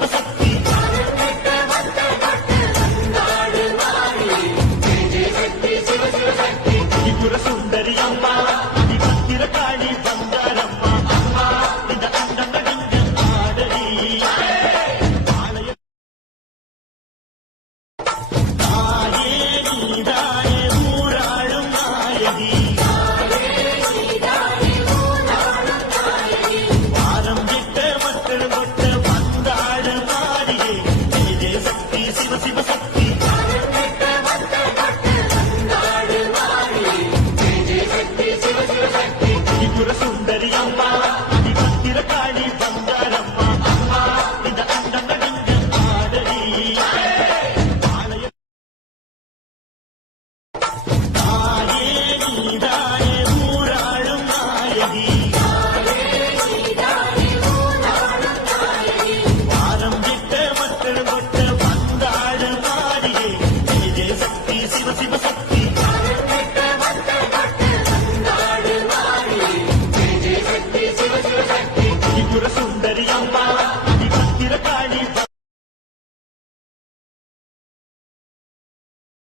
Sivasakthi Sivasakthi Let's see what's up.